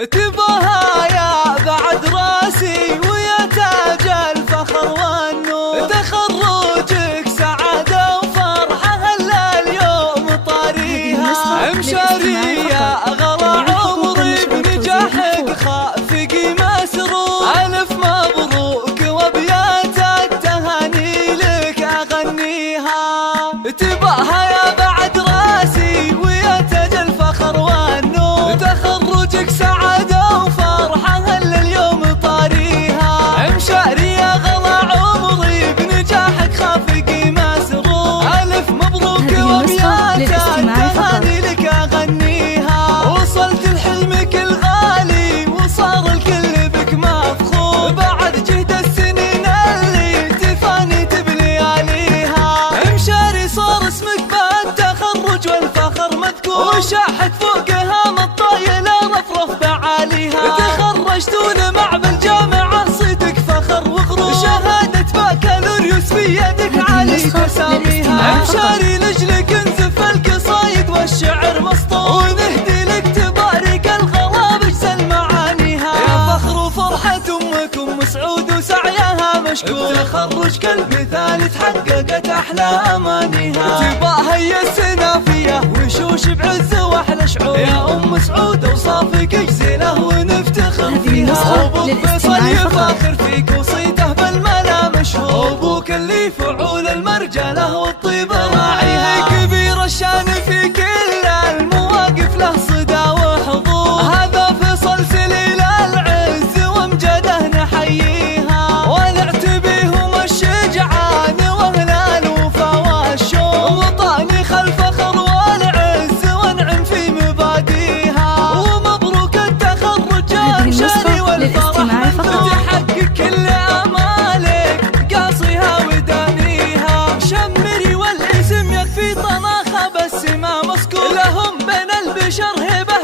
تباها يا بعد راسي ويا تاج الفخر والنور، تخرجك سعادة وفرحة هلا اليوم طاريها، امشاري يا غلا عمري بنجاحك خافق مسرور، ألف مبروك وابيات التهاني لك أغنيها. تباها يا بعد راسي ويا تاج الفخر والنور، تخرجك سعادة وفرحة هلا اليوم طاريها، امشاري يا غلا عمري بنجاحك خافق مسرور، ألف مبروك وابيات التهاني لك أغنيها. وصلت لحلمك الغالي وصار الكل بك مفخور، بعد جهد السنين اللي تفاني بلياليها، امشاري صار اسمك بالتخرج والفخر مذكور، وشاحت فوقها مطايلة رفرف بعاليها، تخرجتون مع بالجامعة صدق فخر وغرور، شهادة بكالوريوس في يدك عالي تساميها، امشاري لجلك انزف القصايد والشعر مسطور، ونهدي لك تبارك الغلا بجزل معانيها، يا فخر وفرحة امك ام سعود وسعيها مشكور، تخرج كالمثال تحققت احلى امانيها. تباها هي السنافية وشوش بعز واحلى شعور، يا ام سعود اوصافك جزيلة ونفتخر فيها، ابوك فيصل يفاخر فيك وصيته بالملا مشهور، ابوك اللي فعول المرجله والطيب راعيها، كبير الشان في كل المواقف له صدى وحضور، هذا فيصل سليل العز وامجده نحييها، ونعتبيهم الشجعان واهل الوفا والشوق، وطاني خلف فخر والعز وانعم في مباديها، ومبروك التخرج امشاري والفرح منثور، تحقق كل امالك قاصيها ودانيها، شمري والاسم يكفي طناخه بالسما مسكور، لهم بين البشر هبه